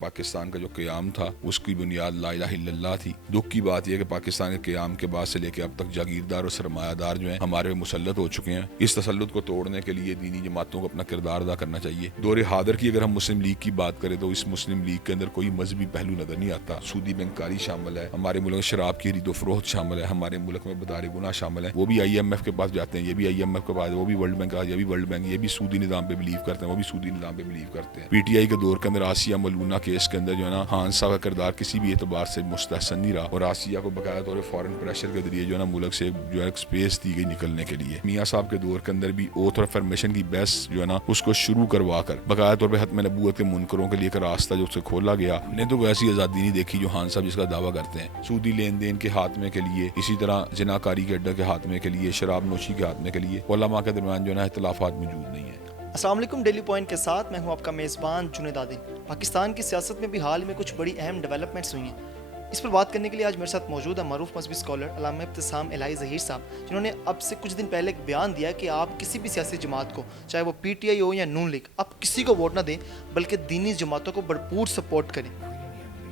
پاکستان کا جو قیام تھا اس کی بنیاد لا الہ الا اللہ تھی۔ دکھ کی بات یہ ہے کہ پاکستان کے قیام کے بعد سے لے کے اب تک جاگیردار اور سرمایہ دار جو ہیں ہمارے مسلط ہو چکے ہیں۔ اس تسلط کو توڑنے کے لیے دینی جماعتوں کو اپنا کردار ادا کرنا چاہیے۔ دور حاضر کی اگر ہم مسلم لیگ کی بات کریں تو اس مسلم لیگ کے اندر کوئی مذہبی پہلو نظر نہیں آتا۔ سودی بینکاری شامل ہے، ہمارے ملک میں شراب کی خرید و فروخت شامل ہے، ہمارے ملک میں بدار گناہ شامل ہے۔ وہ بھی آئی ایم ایف کے پاس جاتے ہیں، یہ بھی آئی ایم ایف کے پاس، وہ بھی ورلڈ بینک، یہ بھی ورلڈ بینک، یہ بھی سودی نظام پہ بلیو کرتے ہیں، وہ بھی سودی نظام پہ بلیو کرتے ہیں۔ پی ٹی آئی کے دور کے اندر آسیہ ملونہ کیس کے اندر جو ہے نا خان صاحب کا کردار کسی بھی اعتبار سے مستحسن نہیں رہا، اور آسیہ کو باقاعدہ طور پر فورن پریشر کے ذریعے جو ہے نا ملک سے جو ہے سپیس دی گئی نکلنے کے لیے۔ میاں صاحب کے دور کے اندر بھی اوتھ اور افرمیشن کی بحث جو ہے نا اس کو شروع کروا کر باقاعدہ طور پہ ختم نبوت کے منکروں کے لیے ایک راستہ جو سے کھولا گیا نے تو ایسی آزادی نہیں دیکھی جو خان صاحب جس کا دعویٰ کرتے ہیں۔ سودی لین دین کے خاتمے کے لیے، اسی طرح زناکاری کے اڈے کے خاتمے کے لیے، شراب نوشی کے خاتمے کے لیے علماء کے درمیان جو ہے نا اختلافات موجود نہیں ہیں۔ السلام علیکم، ڈیلی پوائنٹ کے ساتھ میں ہوں آپ کا میزبان جنید عادل۔ پاکستان کی سیاست میں بھی حال میں کچھ بڑی اہم ڈیولپمنٹس ہوئی ہیں۔ اس پر بات کرنے کے لیے آج میرے ساتھ موجود ہے معروف مذہبی اسکالر علامہ ابتسام الہی ظہیر صاحب، جنہوں نے اب سے کچھ دن پہلے ایک بیان دیا کہ آپ کسی بھی سیاسی جماعت کو، چاہے وہ پی ٹی آئی ہو یا نون لیگ، آپ کسی کو ووٹ نہ دیں بلکہ دینی جماعتوں کو بھرپور سپورٹ کریں۔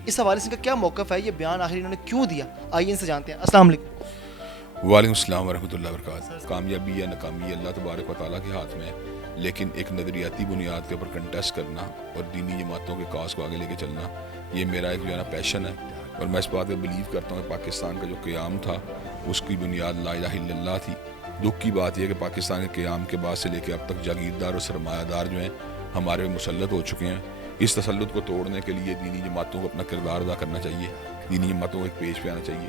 اس حوالے سے ان کا کیا موقف ہے، یہ بیان آخر انہوں نے کیوں دیا، آئیے ان سے جانتے ہیں۔ السلام علیکم۔ وعلیکم السلام ورحمۃ اللہ وبرکاتہ۔ کامیابی یا ناکامی اللہ تبارک و تعالیٰ کے ہاتھ میں ہے، لیکن ایک نظریاتی بنیاد کے اوپر کنٹیسٹ کرنا اور دینی جماعتوں کے کاز کو آگے لے کے چلنا یہ میرا ایک جو ہے نا پیشن ہے، اور میں اس بات پہ بلیو کرتا ہوں کہ پاکستان کا جو قیام تھا اس کی بنیاد لا الہ الا اللہ تھی۔ دکھ کی بات یہ ہے کہ پاکستان کے قیام کے بعد سے لے کے اب تک جاگیردار اور سرمایہ دار جو ہیں ہمارے مسلط ہو چکے ہیں۔ اس تسلط کو توڑنے کے لیے دینی جماعتوں کو اپنا کردار ادا کرنا چاہیے، دینی جماعتوں کو ایک پیش پہ آنا چاہیے۔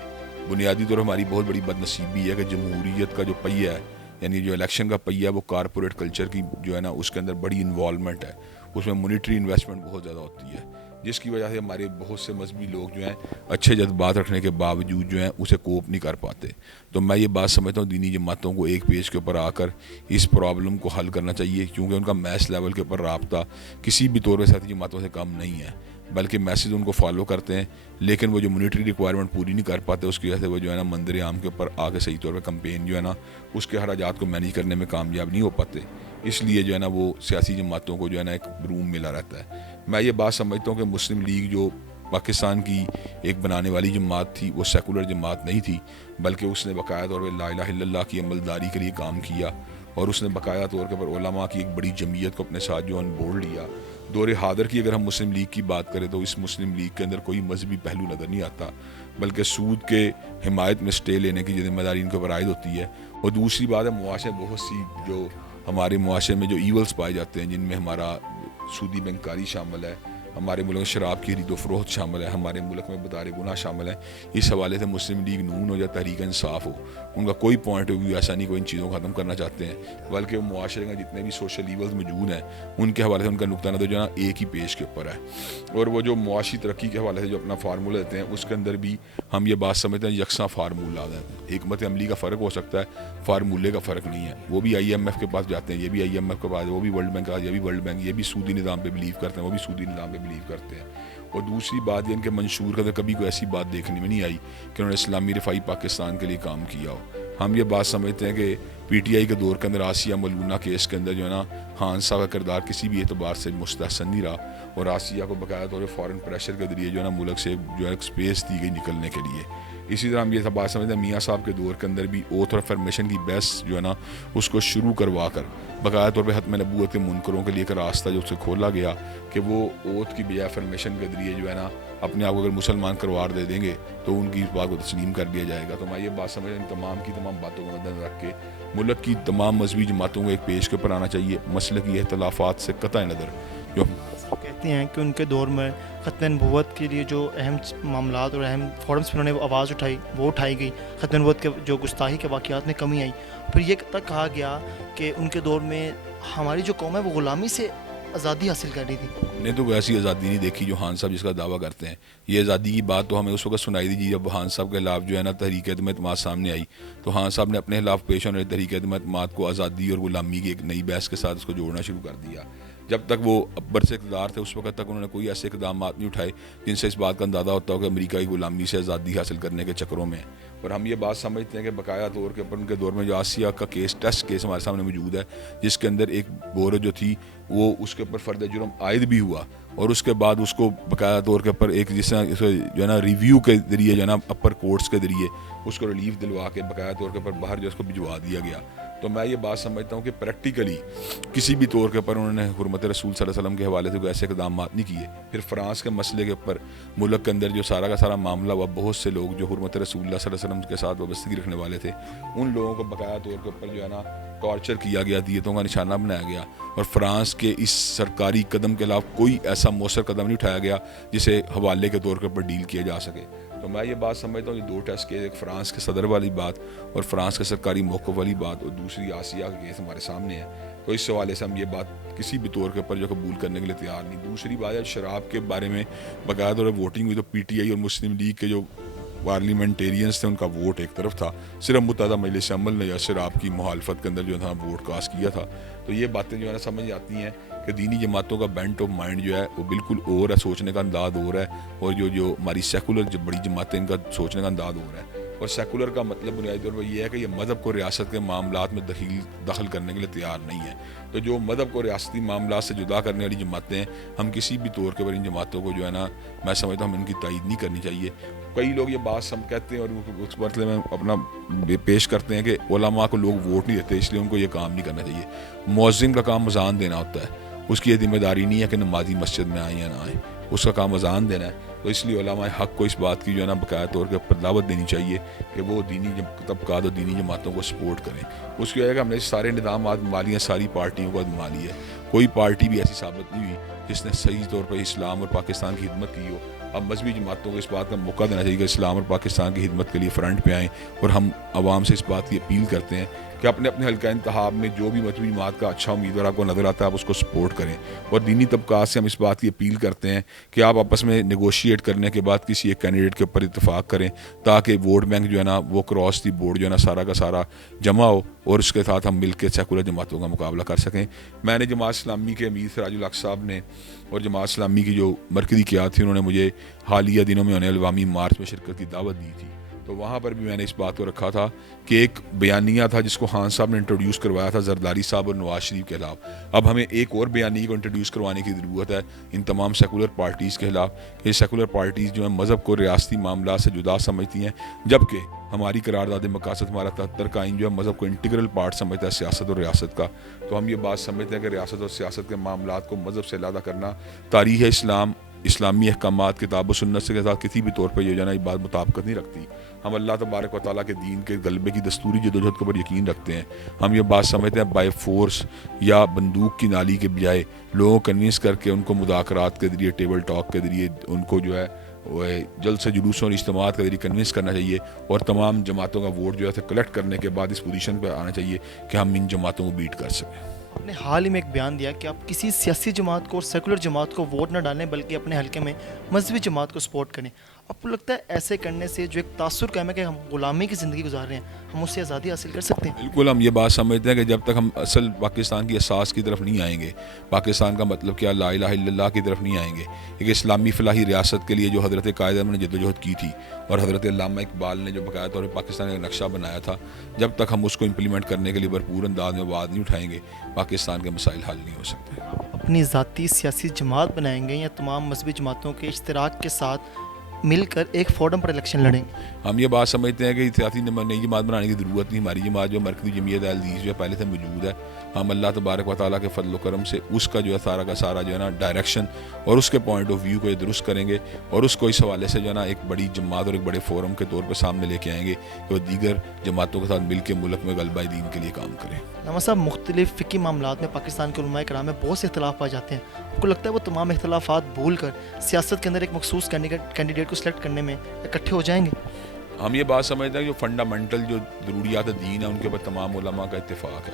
بنیادی طور ہماری بہت بڑی بد نصیبی ہے کہ جمہوریت کا جو پہیہ ہے، یعنی جو الیکشن کا پہیہ ہے، وہ کارپوریٹ کلچر کی جو ہے نا اس کے اندر بڑی انوالومنٹ ہے، اس میں مونیٹری انویسٹمنٹ بہت زیادہ ہوتی ہے، جس کی وجہ سے ہمارے بہت سے مذہبی لوگ جو ہیں اچھے جذبات رکھنے کے باوجود جو ہیں اسے کوپ نہیں کر پاتے۔ تو میں یہ بات سمجھتا ہوں دینی جماعتوں کو ایک پیج کے اوپر آ کر اس پرابلم کو حل کرنا چاہیے، کیونکہ ان کا میس لیول کے اوپر رابطہ کسی بھی طور پہ سیاسی جماعتوں سے کم نہیں ہے، بلکہ میسج ان کو فالو کرتے ہیں، لیکن وہ جو مونیٹری ریکوائرمنٹ پوری نہیں کر پاتے، اس کی وجہ سے وہ جو ہے نا مندر عام کے اوپر آ کے صحیح طور پہ کمپین جو ہے نا اس کے اخراجات کو مینیج کرنے میں کامیاب نہیں ہو پاتے۔ اس لیے جو ہے نا وہ سیاسی جماعتوں کو جو ہے نا ایک روم ملا رہتا ہے۔ میں یہ بات سمجھتا ہوں کہ مسلم لیگ جو پاکستان کی ایک بنانے والی جماعت تھی، وہ سیکولر جماعت نہیں تھی، بلکہ اس نے باقاعدہ طور پہ لا الہ الا اللہ کی عملداری کے لیے کام کیا، اور اس نے باقاعدہ طور پر علماء کی ایک بڑی جمعیت کو اپنے ساتھ جو ان بورڈ لیا۔ دور حاضر کی اگر ہم مسلم لیگ کی بات کریں تو اس مسلم لیگ کے اندر کوئی مذہبی پہلو نظر نہیں آتا، بلکہ سود کے حمایت میں سٹے لینے کی ذمہ داری ان کو عائد ہوتی ہے۔ اور دوسری بات ہے، معاشرے بہت سی جو ہمارے معاشرے میں جو ایولز پائے جاتے ہیں، جن میں ہمارا سودی بینکاری شامل ہے، ہمارے ملک میں شراب کی خرید و فروخت شامل ہے، ہمارے ملک میں بدار گناہ شامل ہے۔ اس حوالے سے مسلم لیگ نون ہو یا تحریک انصاف ہو، ان کا کوئی پوائنٹ آف ویو ایسا نہیں، کوئی ان چیزوں کو ختم کرنا چاہتے ہیں، بلکہ معاشرے میں جتنے بھی سوشل ایولز موجود ہیں ان کے حوالے سے ان کا نقطہ نظر جو ہے نا ایک ہی پیج کے اوپر ہے۔ اور وہ جو معاشی ترقی کے حوالے سے جو اپنا فارمولہ دیتے ہیں، اس کے اندر بھی ہم یہ بات سمجھتے ہیں یکساں فارمولہ ہے۔ حکمت عملی کا فرق ہو سکتا ہے، فارمولے کا فرق نہیں ہے۔ وہ بھی آئی ایم ایف کے پاس جاتے ہیں، یہ بھی آئی ایم ایف کے پاس، وہ بھی ورلڈ بینک کا، یہ بھی ورلڈ بینک، یہ بھی سودی نظام پہ بلیو کرتے ہیں، وہ بھی سودی نظام پہ بلیو کرتے ہیں۔ اور دوسری بات یہ ان کے منشور کا کبھی کوئی ایسی بات دیکھنے میں نہیں آئی کہ انہوں نے اسلامی رفائی پاکستان کے لیے کام کیا ہو۔ ہم یہ بات سمجھتے ہیں کہ پی ٹی آئی کے دور کے اندر آسیہ ملونہ کیس کے اندر جو ہے نا خان صاحب کا کردار کسی بھی اعتبار سے مستحسن نہیں رہا، اور آسیہ کو باقاعدہ طور پر فورن پریشر کے ذریعے جو ہے نا ملک سے جو ہے سپیس دی گئی نکلنے کے لیے۔ اسی طرح ہم یہ بات سمجھتے ہیں میاں صاحب کے دور کے اندر بھی اوتھ اور افرمیشن کی بحث جو ہے نا اس کو شروع کروا کر باقاعدہ طور پہ ختم نبوت کے منکروں کے لیے ایک راستہ جو سے کھولا گیا کہ وہ اوتھ کی بجائے افرمیشن کے ذریعے جو ہے نا اپنے آپ کو اگر مسلمان قرار دے دیں گے تو ان کی اس بات کو تسلیم کر لیا جائے گا۔ تو میں یہ بات سمجھ ان تمام کی تمام باتوں کو مد نظر رکھ کے ملک کی تمام مذہبی جماعتوں کو ایک پیج کے اوپر آنا چاہیے، مسلکی اختلافات سے قطع نظر۔ جو کہتے ہیں کہ ان کے دور میں ختم نبوت کے لیے جو اہم معاملات اور اہم فورمس میں انہوں نے آواز اٹھائی، وہ اٹھائی گئی، ختم نبوت کے جو گستاخی کے واقعات میں کمی آئی۔ پھر یہ تک کہا گیا کہ ان کے دور میں ہماری جو قوم ہے وہ غلامی سے آزادی حاصل کر رہی تھی۔ نے تو ایسی آزادی نہیں دیکھی جو خان صاحب جس کا دعویٰ کرتے ہیں۔ یہ آزادی کی بات تو ہمیں اس وقت سنائی دی جب خان صاحب کے خلاف جو ہے نا تحریک عدم اعتماد سامنے آئی، تو خان صاحب نے اپنے خلاف پیش ہونے تحریک عدم اعتماد کو آزادی اور غلامی کی ایک نئی بحث کے ساتھ اس کو جوڑنا شروع کر دیا۔ جب تک وہ برس اقتدار تھے اس وقت تک انہوں نے کوئی ایسے اقدامات نہیں اٹھائے جن سے اس بات کا اندازہ ہوتا ہو کہ امریکہ کی غلامی سے آزادی حاصل کرنے کے چکروں میں. اور ہم یہ بات سمجھتے ہیں کہ بقایا طور کے اوپر ان کے دور میں جو آسیہ کا ٹیسٹ کیس ہمارے سامنے موجود ہے, جس کے اندر ایک بورو جو تھی وہ اس کے اوپر فرد جرم عائد بھی ہوا, اور اس کے بعد اس کو بقایا طور کے اوپر ایک جس طرح جو ہے نا ریویو کے ذریعے جو ہے نا اپر کورٹس کے ذریعے اس کو ریلیف دلوا کے بقایا طور کے اوپر باہر جو اس کو بھجوا دیا گیا. تو میں یہ بات سمجھتا ہوں کہ پریکٹیکلی کسی بھی طور کے اوپر انہوں نے حرمت رسول صلی اللہ علیہ وسلم کے حوالے سے کوئی ایسے اقدامات نہیں کیے. پھر فرانس کے مسئلے کے اوپر ملک کے اندر جو سارا کا سارا معاملہ ہوا, بہت سے لوگ جو حرمت رسول اللہ صلی اللہ علیہ وسلم کے ساتھ وابستگی رکھنے والے تھے ان لوگوں کو بقایا طور کے اوپر جو ہے نا ٹارچر کیا گیا, دیتوں کا نشانہ بنایا گیا, اور فرانس کے اس سرکاری قدم کے خلاف کوئی ایسا مؤثر قدم نہیں اٹھایا گیا جسے حوالے کے طور کے اوپر ڈیل کیا جا سکے. تو میں یہ بات سمجھتا ہوں یہ دو ٹیسٹ کیس, ایک فرانس کے صدر والی بات اور فرانس کے سرکاری موقف والی بات, اور دوسری آسیہ کا کیس ہمارے سامنے ہے. تو اس حوالے سے ہم یہ بات کسی بھی طور کے اوپر جو قبول کرنے کے لیے تیار نہیں. دوسری بات ہے شراب کے بارے میں باقاعدہ ووٹنگ ہوئی تو پی ٹی آئی اور مسلم لیگ کے جو پارلیمنٹیرینس تھے ان کا ووٹ ایک طرف تھا, صرف متحدہ مجلس عمل نے یا شراب کی مخالفت کے اندر جو تھا ووٹ کاسٹ کیا تھا. تو یہ باتیں جو ہے نا سمجھ آتی ہیں کہ دینی جماعتوں کا بینٹ آف مائنڈ جو ہے وہ بالکل اور ہے, سوچنے کا انداز اور ہے, اور جو ہماری سیکولر جو بڑی جماعتیں ان کا سوچنے کا انداز اور ہے. اور سیکولر کا مطلب بنیادی طور پر یہ ہے کہ یہ مذہب کو ریاست کے معاملات میں دخل کرنے کے لیے تیار نہیں ہے. تو جو مذہب کو ریاستی معاملات سے جدا کرنے والی جماعتیں ہیں, ہم کسی بھی طور کے پر ان جماعتوں کو جو ہے نا میں سمجھتا ہوں ہم ان کی تائید نہیں کرنی چاہیے. کئی لوگ یہ بات کہتے ہیں اور اس مرتبے میں اپنا پیش کرتے ہیں کہ علماء کو لوگ ووٹ نہیں دیتے اس لیے ان کو یہ کام نہیں کرنا چاہیے. مؤذن کا کام اذان دینا ہوتا ہے, اس کی یہ ذمہ داری نہیں ہے کہ نمازی مسجد میں آئیں یا نہ آئیں, اس کا کام اذان دینا ہے. تو اس لیے علماء حق کو اس بات کی جو ہے نا باقاعدہ طور پر دعوت دینی چاہیے کہ وہ دینی طبقات اور دینی جماعتوں کو سپورٹ کریں. اس کی وجہ کہ ہم نے سارے نظامات مالی ہیں, ساری پارٹیوں کو ازما لی ہے, کوئی پارٹی بھی ایسی ثابت نہیں ہوئی جس نے صحیح طور پر اسلام اور پاکستان کی خدمت کی ہو. اب مذہبی جماعتوں کو اس بات کا موقع دینا چاہیے کہ اسلام اور پاکستان کی خدمت کے لیے فرنٹ پہ آئیں, اور ہم عوام سے اس بات کی اپیل کرتے ہیں کہ اپنے اپنے حلقہ انتخاب میں جو بھی مذہبی جماعت کا اچھا امیدوار آپ کو نظر آتا ہے آپ اس کو سپورٹ کریں. اور دینی طبقات سے ہم اس بات کی اپیل کرتے ہیں کہ آپ آپس میں نیگوشیٹ کرنے کے بعد کسی ایک کینڈیڈیٹ کے اوپر اتفاق کریں تاکہ ووٹ بینک جو ہے نا وہ کراس دی بورڈ جو ہے نا سارا کا سارا جمع ہو, اور اس کے ساتھ ہم مل کے سیکولر جماعتوں کا مقابلہ کر سکیں. میں نے جماعت اسلامی کے امیر سراج الحق صاحب نے اور جماعت اسلامی کی جو مرکزی قیادت تھی انہوں نے مجھے حالیہ دنوں میں ہونے والے عوامی مارچ میں شرکت کی دعوت دی تھی. تو وہاں پر بھی میں نے اس بات کو رکھا تھا کہ ایک بیانیہ تھا جس کو خان صاحب نے انٹروڈیوس کروایا تھا زرداری صاحب اور نواز شریف کے خلاف. اب ہمیں ایک اور بیانیہ کو انٹروڈیوس کروانے کی ضرورت ہے ان تمام سیکولر پارٹیز کے خلاف کہ سیکولر پارٹیز جو ہیں مذہب کو ریاستی معاملات سے جدا سمجھتی ہیں, جبکہ ہماری قرارداد مقاصد ہمارا 73 کا آئین جو ہے مذہب کو انٹیگرل پارٹ سمجھتا ہے سیاست اور ریاست کا. تو ہم یہ بات سمجھتے ہیں کہ ریاست اور سیاست کے معاملات کو مذہب سے علیحدہ کرنا تاریخ اسلام, اسلامی احکامات, کتاب و سنت سے کے ساتھ کسی بھی طور پر یہ جانا یہ بات مطابقت نہیں رکھتی. ہم اللہ تبارک و تعالیٰ کے دین کے غلبے کی دستوری جدوجہد کے اوپر یقین رکھتے ہیں. ہم یہ بات سمجھتے ہیں بائی فورس یا بندوق کی نالی کے بجائے لوگوں کو کنوینس کر کے ان کو مذاکرات کے ذریعے, ٹیبل ٹاک کے ذریعے ان کو جو ہے جلد سے جلوسوں اور اجتماعات کے ذریعے کنوینس کرنا چاہیے, اور تمام جماعتوں کا ووٹ جو ہے کلیکٹ کرنے کے بعد اس پوزیشن پہ آنا چاہیے کہ ہم ان جماعتوں کو بیٹ کر سکیں. آپ نے حال ہی میں ایک بیان دیا کہ آپ کسی سیاسی جماعت کو اور سیکولر جماعت کو ووٹ نہ ڈالیں بلکہ اپنے حلقے میں مذہبی جماعت کو سپورٹ کریں. آپ کو لگتا ہے ایسے کرنے سے جو ایک تاثر قائم ہے کہ ہم غلامی کی زندگی گزار رہے ہیں ہم اس سے آزادی حاصل کر سکتے ہیں؟ بالکل, ہم یہ بات سمجھتے ہیں کہ جب تک ہم اصل پاکستان کی اساس کی طرف نہیں آئیں گے, پاکستان کا مطلب کیا لا الہ الا اللہ کی طرف نہیں آئیں گے, ایک اسلامی فلاحی ریاست کے لیے جو حضرت قائد اعظم نے جدوجہد کی تھی اور حضرت علامہ اقبال نے جو باقاعدہ طور پر پاکستان کا نقشہ بنایا تھا, جب تک ہم اس کو امپلیمنٹ کرنے کے لیے بھرپور انداز میں آواز نہیں اٹھائیں گے پاکستان کے مسائل حل نہیں ہو سکتے. اپنی ذاتی سیاسی جماعت بنائیں گے یا تمام مذہبی جماعتوں کے اشتراک کے ساتھ مل کر ایک فورم پر الیکشن لڑیں گے؟ ہم یہ بات سمجھتے ہیں کہ سیاسی نئی جماعت بنانے کی ضرورت نہیں. ہماری جماعت جو مرکزی جمعیت الحدیث جو ہے پہلے سے موجود ہے. ہم اللہ تبارک و تعالیٰ کے فضل و کرم سے اس کا جو ہے سارا کا سارا جو ہے نا ڈائریکشن اور اس کے پوائنٹ آف ویو کو یہ درست کریں گے, اور اس کو اس حوالے سے جو ہے نا ایک بڑی جماعت اور ایک بڑے فورم کے طور پہ سامنے لے کے آئیں گے کہ وہ دیگر جماعتوں کے ساتھ مل کے ملک میں غلبہ دین کے لیے کام کریں. علامہ صاحب, مختلف فقہی معاملات میں پاکستان کے علماء کرام میں بہت سے اختلاف پائے جاتے ہیں. آپ کو لگتا ہے وہ تمام اختلافات بھول کر سیاست کے اندر ایک مخصوص کینڈیڈیٹ کو سلیکٹ کرنے میں اکٹھے ہو جائیں گے؟ ہم یہ بات سمجھتے ہیں کہ جو فنڈامنٹل جو ضروریات دین ہے ان کے اوپر تمام علماء کا اتفاق ہے,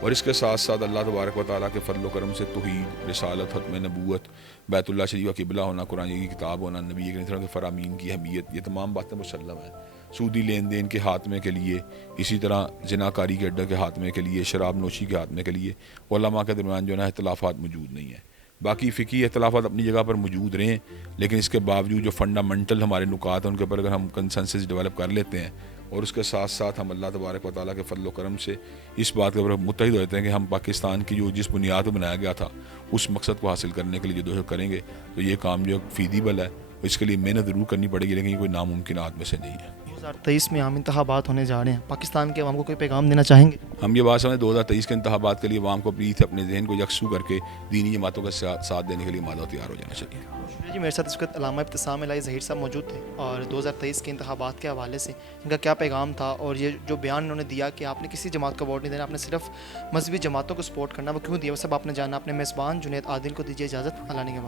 اور اس کے ساتھ ساتھ اللہ تبارک و تعالیٰ کے فضل و کرم سے توحید, رسالت, ختم نبوت, بیت اللہ شریف کا قبلہ ہونا, قرآن کی کتاب ہونا, نبی کریم صلی اللہ علیہ وسلم کے فرامین کی اہمیت, یہ تمام باتیں مسلم ہیں. سودی لین دین کے خاتمے کے لیے، اسی طرح زناکاری کے اڈے کے خاتمے کے لیے، شراب نوشی کے خاتمے کے لیے علماء کے درمیان جو ہے نا اختلافات موجود نہیں ہیں۔ باقی فقہی اختلافات اپنی جگہ پر موجود رہیں، لیکن اس کے باوجود جو فنڈامنٹل ہمارے نکات ہیں ان کے اوپر اگر ہم کنسنسس ڈیولپ کر لیتے ہیں اور اس کے ساتھ ساتھ ہم اللہ تبارک و تعالیٰ کے فضل و کرم سے اس بات کے اوپر متحد ہوتے ہیں کہ ہم پاکستان کی جو جس بنیاد پر بنایا گیا تھا اس مقصد کو حاصل کرنے کے لیے جدوجہد کریں گے، تو یہ کام جو فیزیبل ہے، اس کے لیے محنت ضرور کرنی پڑے گی، لیکن یہ کوئی ناممکنات میں سے نہیں ہے۔ 2023 میں عام انتخابات ہونے جا رہے ہیں، پاکستان کے عوام کو کوئی پیغام دینا چاہیں گے؟ ہم یہ بات سمجھیں 2023 کے انتخابات کے لیے عوام کو اپنی اپنے ذہن کو یکسو کر کے دینی جماعتوں کا ساتھ دینے کے لیے مادہ تیار ہو جانا چاہیے۔ شکریہ جی، میرے ساتھ اس وقت علامہ ابتسام الہی ظہیر صاحب موجود تھے، اور 2023 کے انتخابات کے حوالے سے ان کا کیا پیغام تھا، اور یہ جو بیان انہوں نے دیا کہ آپ نے کسی جماعت کو ووٹ نہیں دینا، آپ نے صرف مذہبی جماعتوں کو سپورٹ کرنا، وہ کیوں دیا، وہ سب آپ نے جانا۔ اپنے میزبان جنید عادل کو دیجیے اجازت، اللہ نگہبان۔